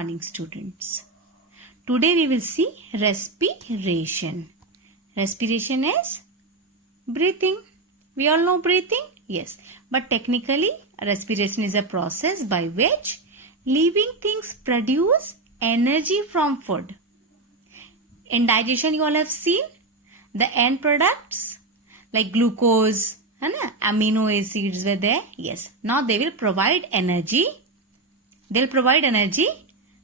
Morning, students. Today we will see respiration. Respiration is breathing. We all know breathing? Yes. But technically, respiration is a process by which living things produce energy from food. In digestion, you all have seen the end products like glucose and amino acids were there. Yes. Now they will provide energy. They'll provide energy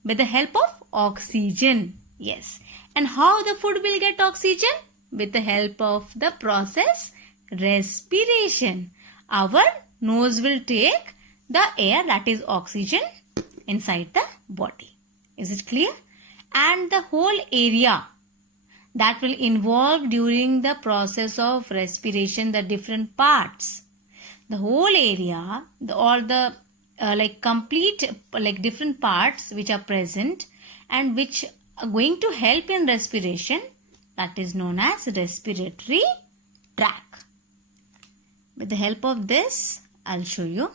with the help of oxygen. Yes. And how the food will get oxygen? With the help of the process respiration. Our nose will take the air, that is oxygen, inside the body. Is it clear? And the whole area that will involve during the process of respiration, the different parts. The whole area, different parts which are present and which are going to help in respiration, that is known as respiratory tract. With the help of this, I'll show you.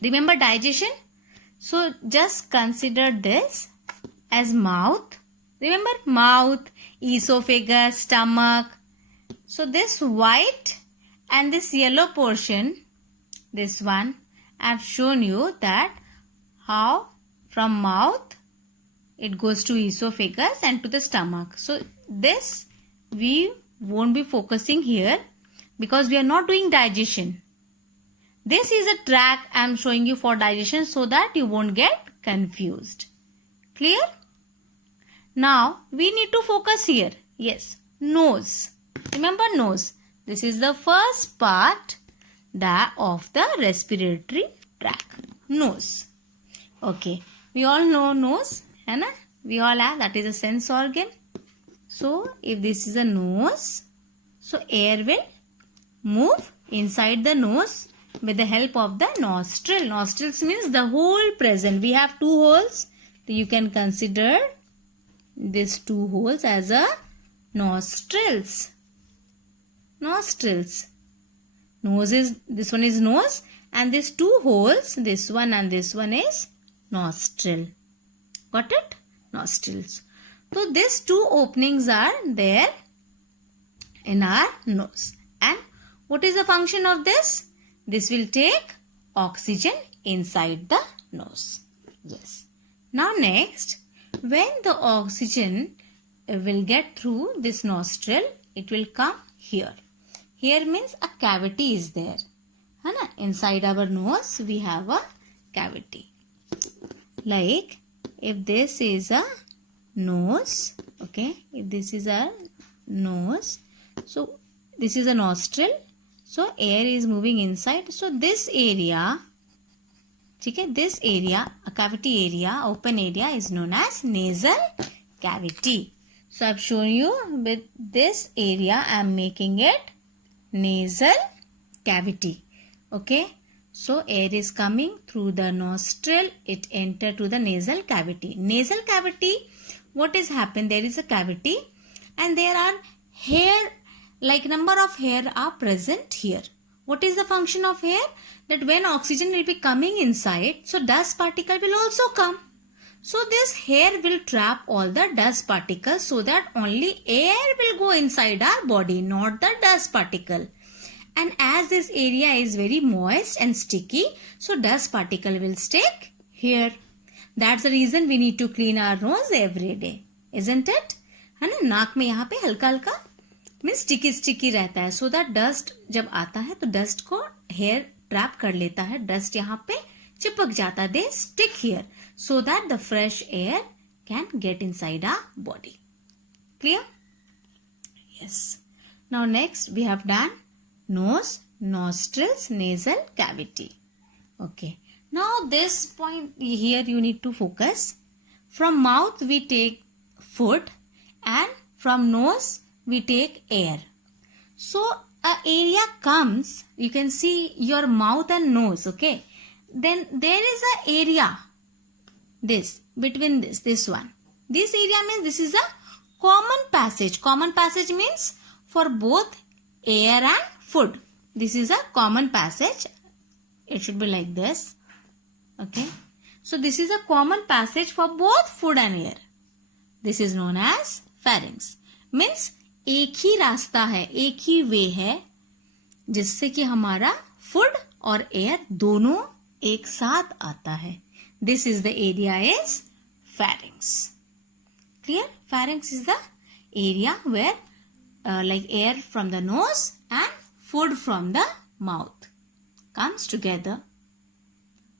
Remember digestion? So just consider this as mouth. Remember mouth, esophagus, stomach. So this white and this yellow portion, this one, I've shown you that how from mouth it goes to esophagus and to the stomach. So this we won't be focusing here because we are not doing digestion. This is a track I'm showing you for digestion so that you won't get confused. Clear? Now we need to focus here. Yes, nose. Remember nose. This is the first part of the respiratory tract. Nose. Okay. We all know nose. Hai na? We all have. That is a sense organ. So if this is a nose, so air will move inside the nose with the help of the nostril. Nostrils means the hole present. We have two holes. So you can consider these two holes as a nostrils. Nostrils. Nose is, this one is nose, and these two holes, this one and this one is nostril. Got it? Nostrils. So these two openings are there in our nose. And what is the function of this? This will take oxygen inside the nose. Yes. Now next, when the oxygen will get through this nostril, it will come here. Here means a cavity is there. Inside our nose, we have a cavity. Like if this is a nose, okay, if this is a nose, so this is a nostril, so air is moving inside. So this area, this area, a cavity area, open area is known as nasal cavity. So I have shown you with this area, I am making it nasal cavity. Okay. So air is coming through the nostril. It enter to the nasal cavity. Nasal cavity, what is happened? There is a cavity and there are hair, like number of hair are present here. What is the function of hair? That when oxygen will be coming inside, so dust particle will also come. So this hair will trap all the dust particles so that only air will go inside our body, not the dust particle. And as this area is very moist and sticky, so dust particle will stick here. That's the reason we need to clean our nose every day, isn't it? है ना, नाक में यहाँ पे हल्का हल्का means sticky रहता है, so that dust जब आता है तो dust को hair trap कर लेता है, dust यहाँ पे चिपक जाता है, they stick here so that the fresh air can get inside our body. Clear? Yes. Now next we have done nose, nostrils, nasal cavity. Okay. Now this point here you need to focus. From mouth we take food and from nose we take air. So a area comes, you can see your mouth and nose, okay. Then there is a area, this, between this one. This area means this is a common passage. Common passage means for both air and food. This is a common passage. It should be like this. Okay. So this is a common passage for both food and air. This is known as pharynx. Means एक ही रास्ता है, एक ही वे है जिससे कि हमारा food और air दोनों एक साथ आता है. This is the area is pharynx. Clear? Pharynx is the area where like air from the nose and food from the mouth comes together.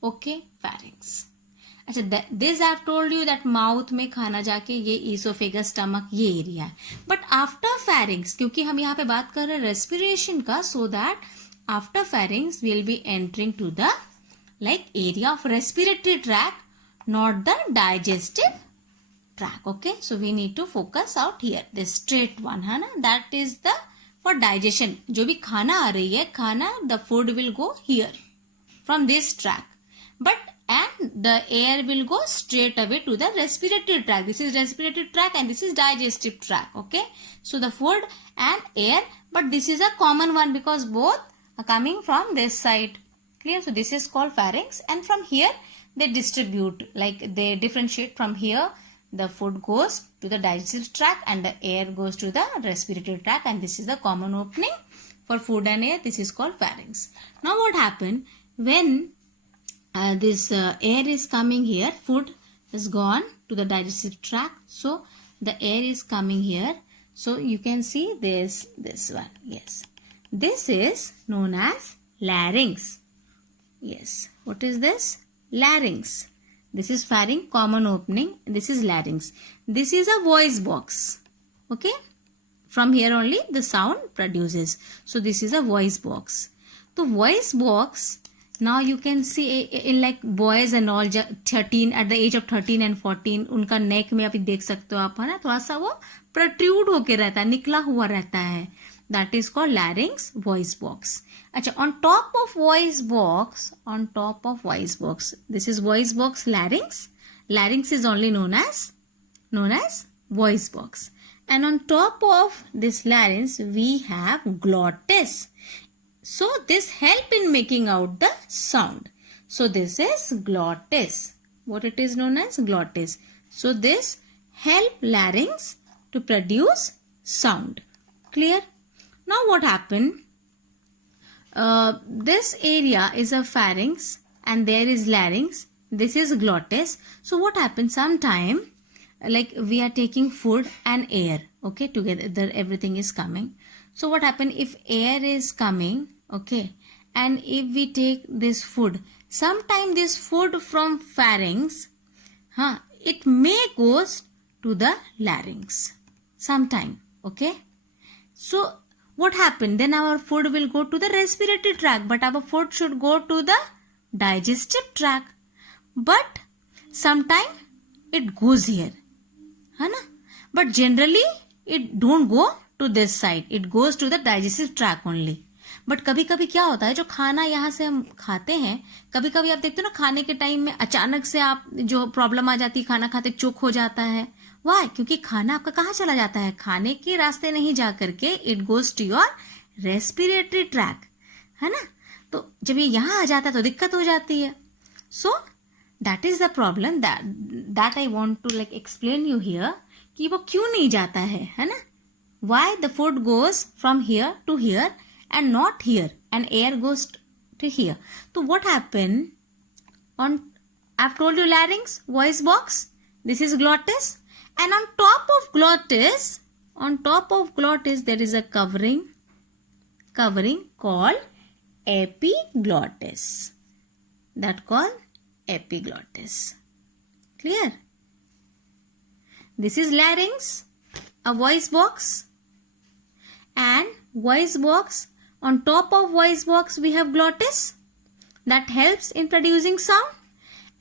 Okay, pharynx. अच्छा, this I have told you that mouth में खाना जाके ये esophagus, stomach ये area है. But after pharynx, क्योंकि हम यहाँ पे बात कर रहे हैं respiration का, so that after pharynx we will be entering to the like area of respiratory tract, not the digestive tract. Okay, so we need to focus out here. This straight one है ना, that is the for digestion. जो भी खाना आ रही है, खाना, the food will go here from this tract. But and the air will go straight away to the respiratory tract. This is respiratory tract and this is digestive tract. Okay, so the food and air, but this is a common one because both are coming from this side. Clear? So this is called pharynx, and from here they distribute, like they differentiate. From here the food goes to the digestive tract and the air goes to the respiratory tract, and this is the common opening for food and air. This is called pharynx. Now what happened when this air is coming here, food is gone to the digestive tract, so the air is coming here. So you can see this one. Yes, this is known as larynx. Yes, what is this? Larynx. This is pharynx, common opening. This is larynx. This is a voice box. Okay, from here only the sound produces. So this is a voice box. So voice box, now you can see in like boys and all 13 at the age of 13 and 14, उनका neck में अभी देख सकते हो आप है ना, थोड़ा सा वो protrude होके रहता है, निकला हुआ रहता है. That is called larynx, voice box. अच्छा, on top of voice box, this is voice box larynx. Larynx is only known as voice box. And on top of this larynx we have glottis. So this help in making out the sound. So this is glottis. What it is known as? Glottis. So this help larynx to produce sound. Clear? Now what happened? This area is a pharynx and there is larynx. This is glottis. So what happens? Sometime like we are taking food and air. Okay, together everything is coming. So what happens if air is coming? Okay, and if we take this food, sometime this food from pharynx, it may goes to the larynx. Sometime. Okay. So what happened? Then our food will go to the respiratory tract, but our food should go to the digestive tract. But sometime it goes here, है ना? But generally it don't go to this side. It goes to the digestive tract only. But कभी कभी क्या होता है, जो खाना यहाँ से हम खाते हैं, कभी कभी आप देखते हो ना, खाने के टाइम में अचानक से आप जो प्रॉब्लम आ जाती है, खाना खाते चोक हो जाता है. वाह? क्योंकि खाना आपका कहाँ चला जाता है? खाने के रास्ते नहीं जा करके it goes to your respiratory tract, है ना? तो जब ये यहाँ आ जाता है तो दिक्कत हो जाती है. So that is the problem that I want to like explain you here कि वो क्यों नहीं जाता है ना? Why the food goes from here to here and not here, and air goes to here. So what happened on, I've told you larynx, voice box, this is glottis, and on top of glottis there is a covering called epiglottis. That called epiglottis. Clear? This is larynx, a voice box, and voice box. On top of voice box we have glottis that helps in producing sound,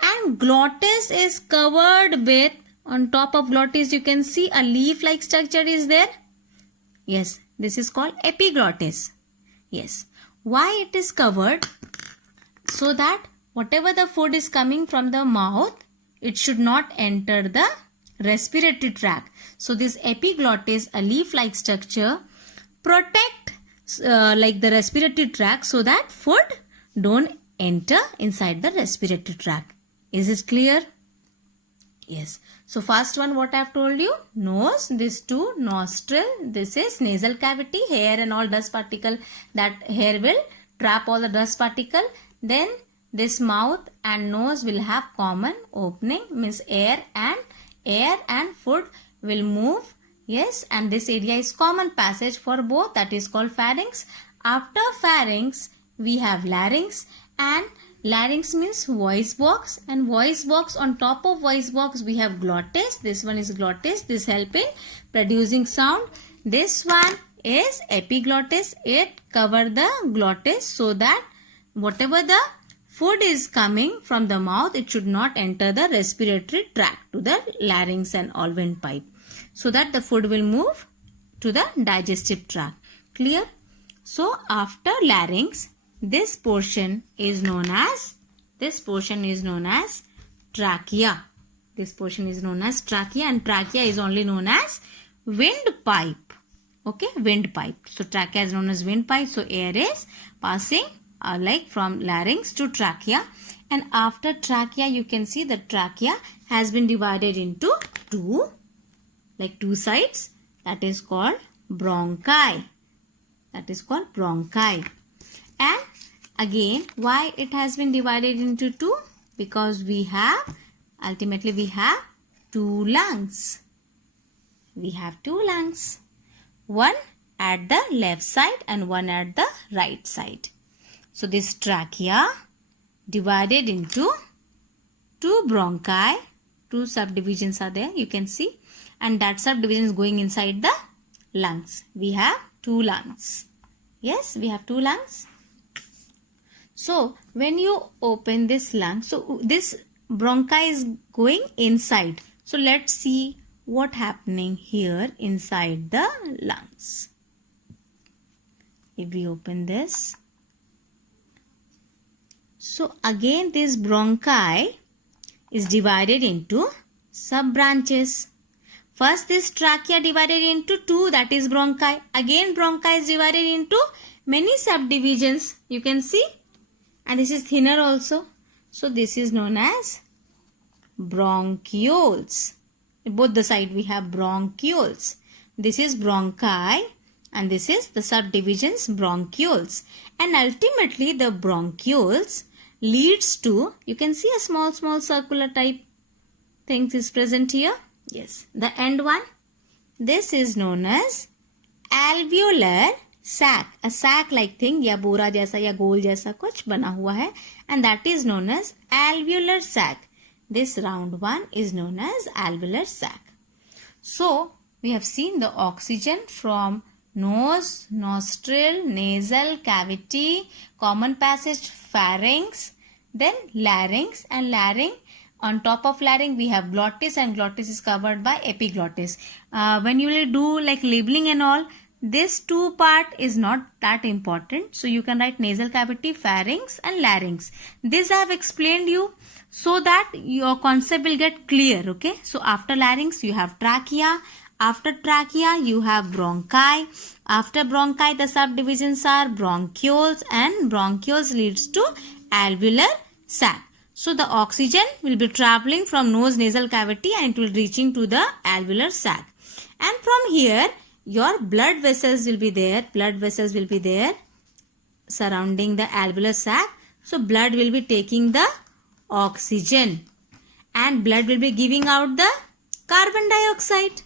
and glottis is covered with, on top of glottis you can see a leaf like structure is there. Yes, this is called epiglottis. Yes, why it is covered? So that whatever the food is coming from the mouth, it should not enter the respiratory tract. So this epiglottis, a leaf like structure, protect like the respiratory tract so that food don't enter inside the respiratory tract. Is it clear? Yes. So first one, what I have told you, nose, this two, nostril, this is nasal cavity, hair and all dust particle, that hair will trap all the dust particle. Then this mouth and nose will have common opening, means air and food will move. Yes, and this area is common passage for both, that is called pharynx. After pharynx, we have larynx, and larynx means voice box, and voice box, on top of voice box we have glottis. This one is glottis, this help in producing sound. This one is epiglottis, it cover the glottis so that whatever the food is coming from the mouth, it should not enter the respiratory tract to the larynx and all windpipe, so that the food will move to the digestive tract. Clear? So after larynx, this portion is known as trachea. This portion is known as trachea, and trachea is only known as windpipe. Okay, windpipe. So trachea is known as windpipe. So air is passing like from larynx to trachea, and after trachea you can see the trachea has been divided into two sides. That is called bronchi. And again, why it has been divided into two? Because ultimately we have two lungs. One at the left side and one at the right side. So this trachea divided into two bronchi, two subdivisions are there, you can see, and that subdivision is going inside the lungs. We have two lungs. Yes, we have two lungs. So when you open this lung, so this bronchi is going inside. So let's see what happening here inside the lungs. If we open this, so again this bronchi is divided into sub-branches. First this trachea divided into two, that is bronchi. Again bronchi is divided into many subdivisions, you can see. And this is thinner also. So this is known as bronchioles. Both the side we have bronchioles. This is bronchi and this is the subdivisions bronchioles. And ultimately the bronchioles leads to, you can see a small circular type things is present here. Yes, the end one. This is known as alveolar sac. A sac like thing, या बोरा जैसा या गोल जैसा कुछ बना हुआ है, and that is known as alveolar sac. This round one is known as alveolar sac. So we have seen the oxygen from nose, nostril, nasal cavity, common passage pharynx, then larynx, and larynx. On top of larynx we have glottis, and glottis is covered by epiglottis. When you will do like labeling and all, this two part is not that important. So you can write nasal cavity, pharynx and larynx. This I have explained you so that your concept will get clear. Okay. So after larynx you have trachea. After trachea you have bronchi. After bronchi the subdivisions are bronchioles, and bronchioles leads to alveolar sac. So the oxygen will be traveling from nose nasal cavity and it will reaching to the alveolar sac. And from here your blood vessels will be there. Blood vessels will be there surrounding the alveolar sac. So blood will be taking the oxygen and blood will be giving out the carbon dioxide.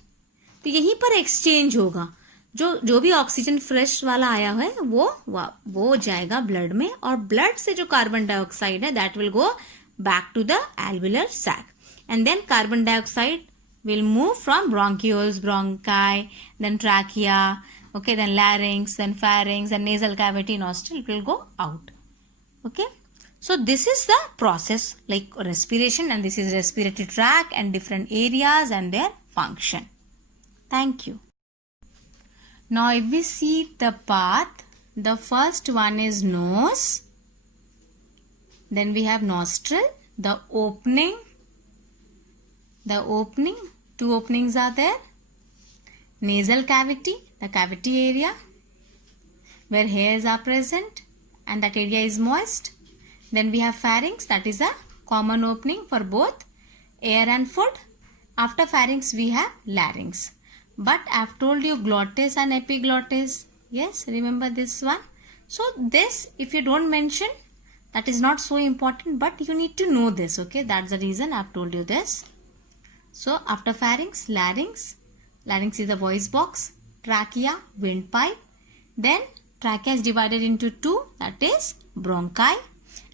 तो यहीं पर exchange होगा. जो भी oxygen fresh वाला आया है वो जाएगा ब्लड में, और ब्लड से जो कार्बन डाइऑक्साइड है that will go back to the alveolar sac, and then carbon dioxide will move from bronchioles, bronchi, then trachea, okay, then larynx, then pharynx, and nasal cavity, nostril, it will go out. Okay, so this is the process like respiration, and this is respiratory tract and different areas and their function. Thank you. Now if we see the path, the first one is nose. Then we have nostril, the opening, two openings are there. Nasal cavity, the cavity area where hairs are present and that area is moist. Then we have pharynx, that is a common opening for both air and food. After pharynx we have larynx. But I've told you glottis and epiglottis. Yes, remember this one. So this, if you don't mention, that is not so important, but you need to know this, okay? That's the reason I've told you this. So after pharynx, larynx. Larynx is the voice box. Trachea, windpipe. Then trachea is divided into two, that is bronchi.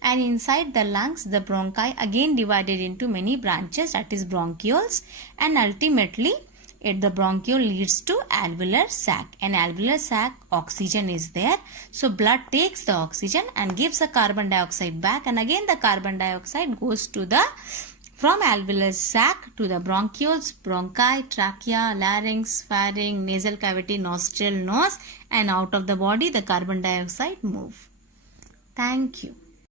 And inside the lungs, the bronchi again divided into many branches, that is bronchioles. And ultimately, the bronchiole leads to alveolar sac. And alveolar sac, oxygen is there. So blood takes the oxygen and gives the carbon dioxide back. And again the carbon dioxide goes to the, from alveolar sac to the bronchioles, bronchi, trachea, larynx, pharynx, nasal cavity, nostril, nose. And out of the body the carbon dioxide move. Thank you.